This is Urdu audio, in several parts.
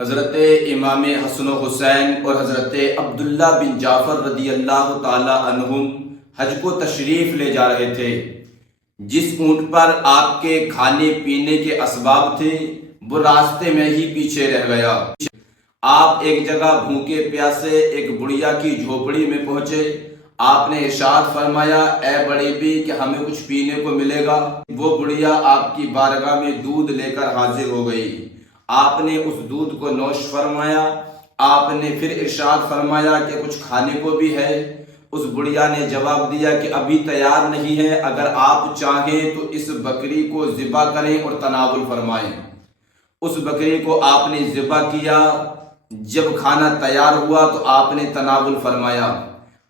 حضرت امام حسن و حسین اور حضرت عبداللہ بن جعفر رضی اللہ تعالی عنہم حج کو تشریف لے جا رہے تھے۔ جس اونٹ پر آپ کے کھانے پینے کے اسباب تھے وہ راستے میں ہی پیچھے رہ گیا۔ آپ ایک جگہ بھوکے پیاسے ایک بڑھیا کی جھوپڑی میں پہنچے۔ آپ نے ارشاد فرمایا، اے بڑی بی کہ ہمیں کچھ پینے کو ملے گا۔ وہ بڑھیا آپ کی بارگاہ میں دودھ لے کر حاضر ہو گئی۔ آپ نے اس دودھ کو نوش فرمایا۔ آپ نے پھر ارشاد فرمایا کہ کچھ کھانے کو بھی ہے؟ اس بڑھیا نے جواب دیا کہ ابھی تیار نہیں ہے، اگر آپ چاہیں تو اس بکری کو ذبح کریں اور تناول فرمائیں۔ اس بکری کو آپ نے ذبح کیا۔ جب کھانا تیار ہوا تو آپ نے تناول فرمایا۔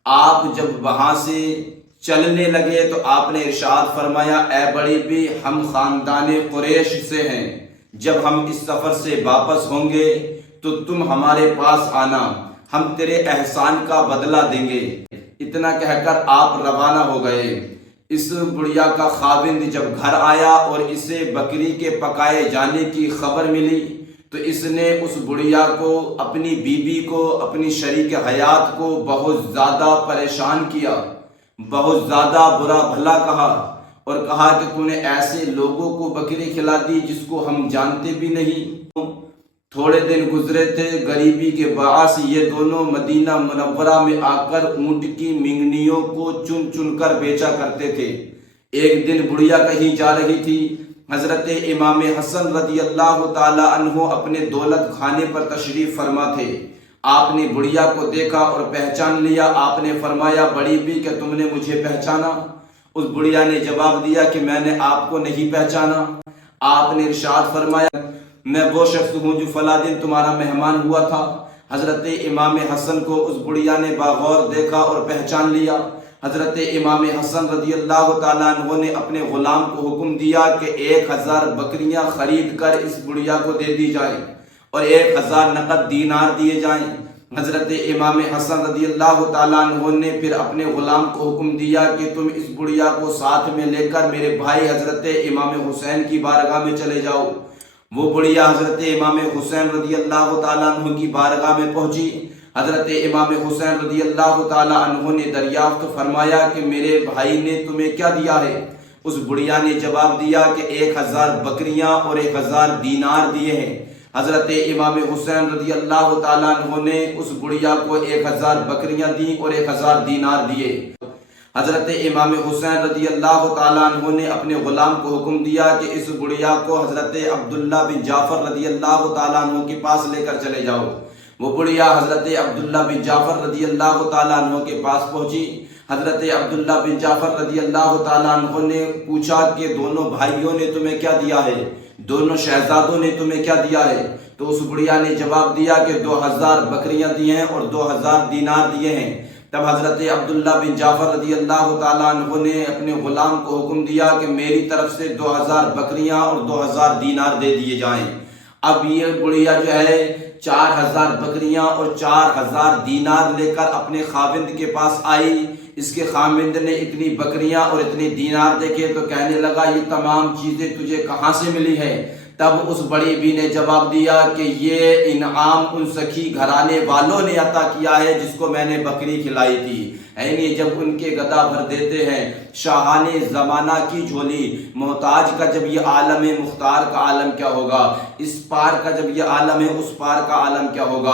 آپ جب وہاں سے چلنے لگے تو آپ نے ارشاد فرمایا، اے بڑی بی ہم خاندان قریش سے ہیں، جب ہم اس سفر سے واپس ہوں گے تو تم ہمارے پاس آنا، ہم تیرے احسان کا بدلہ دیں گے۔ اتنا کہہ کر آپ روانہ ہو گئے۔ اس بڑھیا کا خاوند جب گھر آیا اور اسے بکری کے پکائے جانے کی خبر ملی تو اس نے اس بڑھیا کو، اپنی بیوی کو، اپنی شریک حیات کو بہت زیادہ پریشان کیا، بہت زیادہ برا بھلا کہا اور کہا کہ تو نے ایسے لوگوں کو بکری کھلا دی جس کو ہم جانتے بھی نہیں۔ تھوڑے دن گزرے تھے، غریبی کے باعث یہ دونوں مدینہ منورہ میں آ کر اونٹ کی مینگنیوں کو چن چن کر بیچا کرتے تھے۔ ایک دن بڑھیا کہیں جا رہی تھی۔ حضرت امام حسن رضی اللہ تعالی عنہ اپنے دولت خانے پر تشریف فرما تھے۔ آپ نے بڑھیا کو دیکھا اور پہچان لیا۔ آپ نے فرمایا، بڑی بی کہ تم نے مجھے پہچانا؟ اس بڑھیا نے جواب دیا کہ میں نے آپ کو نہیں پہچانا۔ آپ نے ارشاد فرمایا، میں وہ شخص ہوں جو فلاں دن تمہارا مہمان ہوا تھا۔ حضرت امام حسن کو اس بڑھیا نے باغور دیکھا اور پہچان لیا۔ حضرت امام حسن رضی اللہ تعالیٰ عنہ نے اپنے غلام کو حکم دیا کہ 1000 بکریاں خرید کر اس بڑھیا کو دے دی جائیں اور 1000 نقد دینار دیے جائیں۔ حضرت امام حسن رضی اللہ تعالیٰ عنہ نے پھر اپنے غلام کو حکم دیا کہ تم اس بڑھیا کو ساتھ میں لے کر میرے بھائی حضرت امام حسین کی بارگاہ میں چلے جاؤ۔ وہ بڑھیا حضرت امام حسین رضی اللہ تعالیٰ عنہ کی بارگاہ میں پہنچی۔ حضرت امام حسین رضی اللہ تعالیٰ عنہ نے دریافت فرمایا کہ میرے بھائی نے تمہیں کیا دیا ہے؟ اس بڑھیا نے جواب دیا کہ 1000 بکریاں اور 1000 دینار دیے ہیں۔ حضرت امام حسین رضی اللہ تعالیٰ عنہ نے اس بڑھیا کو 1000 بکریاں دیں اور 1000 دینار دیے۔ حضرت امام حسین رضی اللہ تعالیٰ عنہ نے اپنے غلام کو حکم دیا کہ اس بڑھیا کو حضرت عبداللہ بن جعفر رضی اللہ تعالیٰ عنہ کے پاس لے کر چلے جاؤ۔ وہ بڑھیا حضرت عبداللہ بن جعفر رضی اللہ تعالیٰ عنہ کے پاس پہنچی۔ حضرت عبداللہ بن جعفر رضی اللہ تعالیٰ عنہ نے پوچھا کہ دونوں بھائیوں نے تمہیں کیا دیا ہے؟ دونوں شہزادوں نے تمہیں کیا دیا ہے؟ تو اس بڑھیا نے جواب دیا کہ 2000 بکریاں دی ہیں اور 2000 دینار دیے ہیں۔ تب حضرت عبداللہ بن جعفر رضی اللہ تعالیٰ عنہ نے اپنے غلام کو حکم دیا کہ میری طرف سے 2000 بکریاں اور 2000 دینار دے دیے جائیں۔ اب یہ بڑھیا جو ہے 4000 بکریاں اور 4000 دینار لے کر اپنے خاوند کے پاس آئی۔ اس کے خاوند نے اتنی بکریاں اور اتنے دینار دیکھے تو کہنے لگا، یہ تمام چیزیں تجھے کہاں سے ملی ہے؟ تب اس بڑی بی نے جواب دیا کہ یہ انعام ان سخی گھرانے والوں نے عطا کیا ہے جس کو میں نے بکری کھلائی تھی۔ یعنی جب ان کے گدا بھر دیتے ہیں شاہان زمانہ کی جھولی، محتاج کا جب یہ عالم ہے، مختار کا عالم کیا ہوگا؟ اس پار کا جب یہ عالم ہے، اس پار کا عالم کیا ہوگا؟